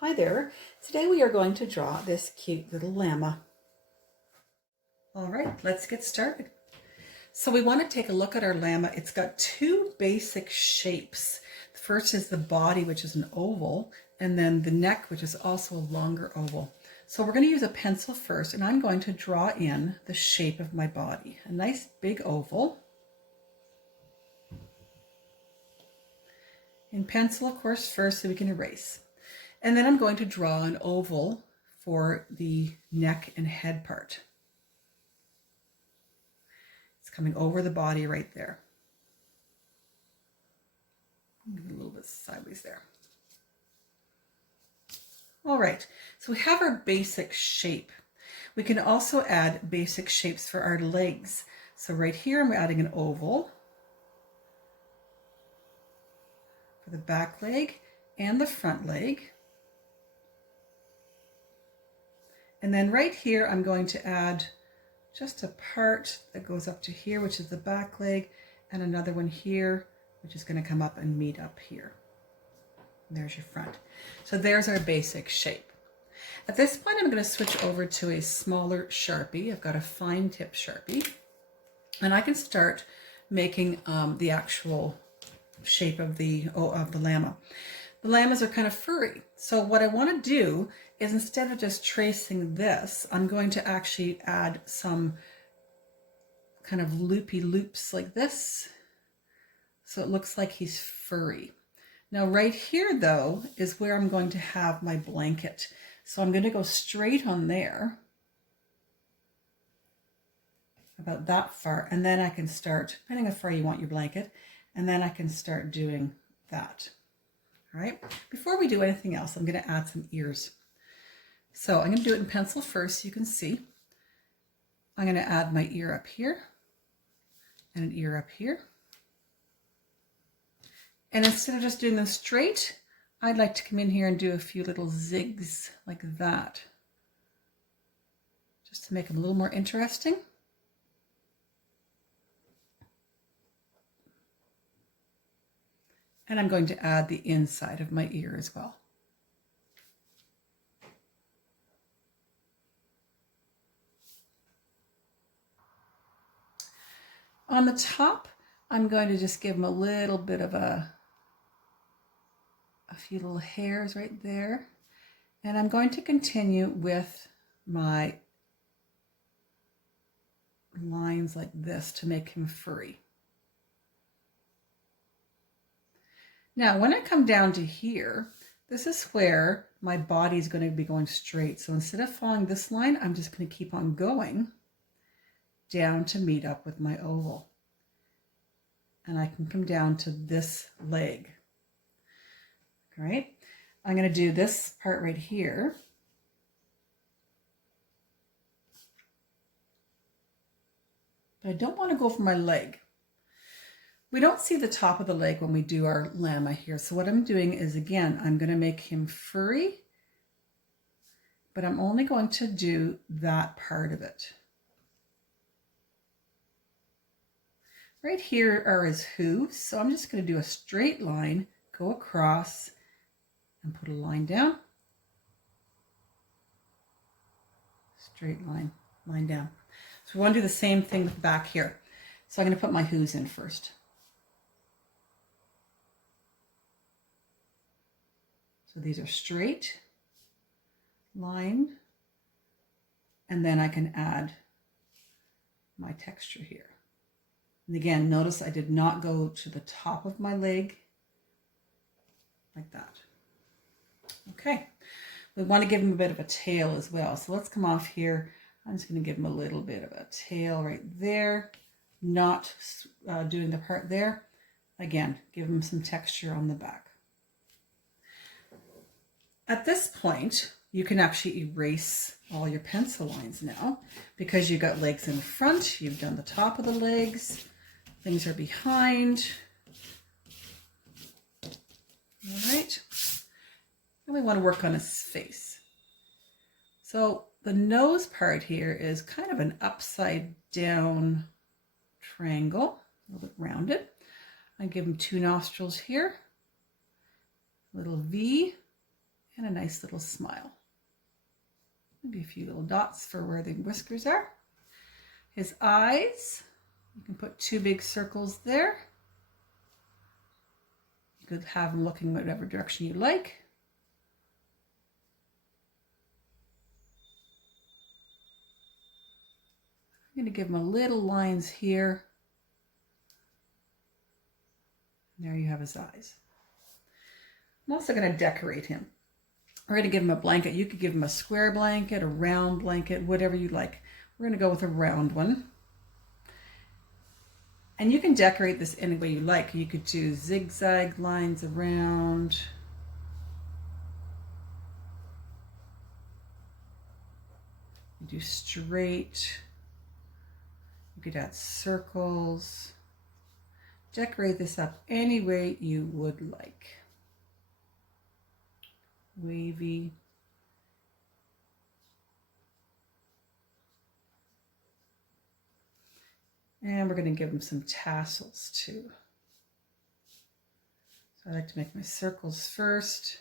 Hi there. Today we are going to draw this cute little llama. All right, let's get started. So we want to take a look at our llama. It's got two basic shapes. The first is the body, which is an oval, and then the neck, which is also a longer oval. So we're going to use a pencil first, and I'm going to draw in the shape of my body. A nice big oval. In pencil, of course, first so we can erase. And then I'm going to draw an oval for the neck and head part. It's coming over the body right there. A little bit sideways there. All right, so we have our basic shape. We can also add basic shapes for our legs. So right here I'm adding an oval for the back leg and the front leg. And then right here, I'm going to add just a part that goes up to here, which is the back leg, and another one here, which is going to come up and meet up here. And there's your front. So there's our basic shape. At this point, I'm going to switch over to a smaller Sharpie. I've got a fine tip Sharpie, and I can start making the actual shape of the llama. The llamas are kind of furry. So what I want to do is, instead of just tracing this, I'm going to actually add some kind of loopy loops like this. So it looks like he's furry. Now right here though is where I'm going to have my blanket. So I'm going to go straight on there, about that far, and then I can start, depending how far you want your blanket, and then I can start doing that. All right, before we do anything else, I'm going to add some ears. So I'm going to do it in pencil first so you can see. I'm going to add my ear up here and an ear up here. And instead of just doing them straight, I'd like to come in here and do a few little zigs like that, just to make them a little more interesting. And I'm going to add the inside of my ear as well. On the top, I'm going to just give him a little bit of a few little hairs right there. And I'm going to continue with my lines like this to make him furry. Now, when I come down to here, this is where my body is going to be going straight. So instead of following this line, I'm just going to keep on going down to meet up with my oval. And I can come down to this leg. All right, I'm going to do this part right here. But I don't want to go for my leg. We don't see the top of the leg when we do our llama here. So what I'm doing is, again, I'm going to make him furry, but I'm only going to do that part of it. Right here are his hooves. So I'm just going to do a straight line, go across and put a line down. Straight line, line down. So we want to do the same thing with the back here. So I'm going to put my hooves in first. So these are straight line, and then I can add my texture here. And again, notice I did not go to the top of my leg like that. Okay, we want to give him a bit of a tail as well. So let's come off here. I'm just going to give him a little bit of a tail right there, not doing the part there. Again, give him some texture on the back. At this point, you can actually erase all your pencil lines now, because you've got legs in front, you've done the top of the legs, things are behind. All right, and we want to work on his face. So the nose part here is kind of an upside down triangle, a little bit rounded. I give him two nostrils here, little V, and a nice little smile. Maybe a few little dots for where the whiskers are. His eyes, you can put 2 big circles there. You could have him looking whatever direction you like. I'm going to give him a little lines here. And there you have his eyes. I'm also going to decorate him. We're going to give him a blanket. You could give him a square blanket, a round blanket, whatever you like. We're going to go with a round one. And you can decorate this any way you like. You could do zigzag lines around. You do straight. You could add circles. Decorate this up any way you would like. Wavy. And we're going to give him some tassels too. So I like to make my circles first.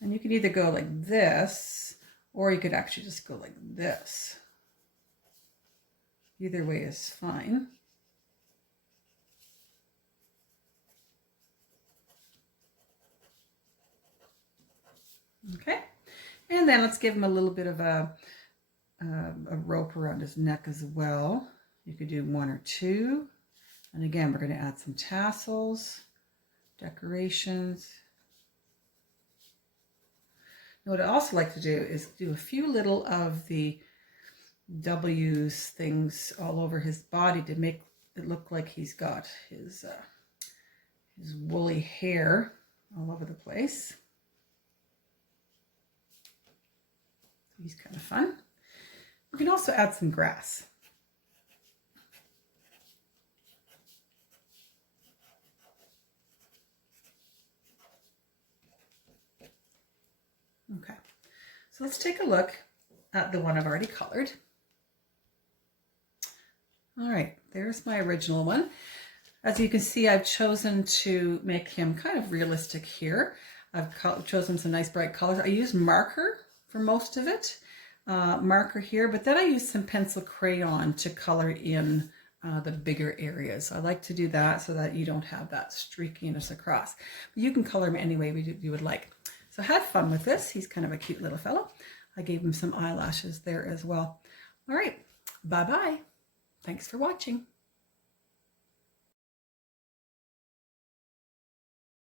And you can either go like this, or you could actually just go like this. Either way is fine. Okay, and then let's give him a little bit of a rope around his neck as well. You could do 1 or 2. And again, we're going to add some tassels, decorations. Now, what I also like to do is do a few little of the W's things all over his body to make it look like he's got his woolly hair all over the place. He's kind of fun. We can also add some grass. Okay, so let's take a look at the one I've already colored. All right, there's my original one. As you can see, I've chosen to make him kind of realistic here. I've chosen some nice bright colors. I used marker for most of it, marker here, but then I used some pencil crayon to color in the bigger areas. I like to do that so that you don't have that streakiness across. But you can color him any way you would like. So have fun with this. He's kind of a cute little fellow. I gave him some eyelashes there as well. All right, bye-bye. Thanks for watching.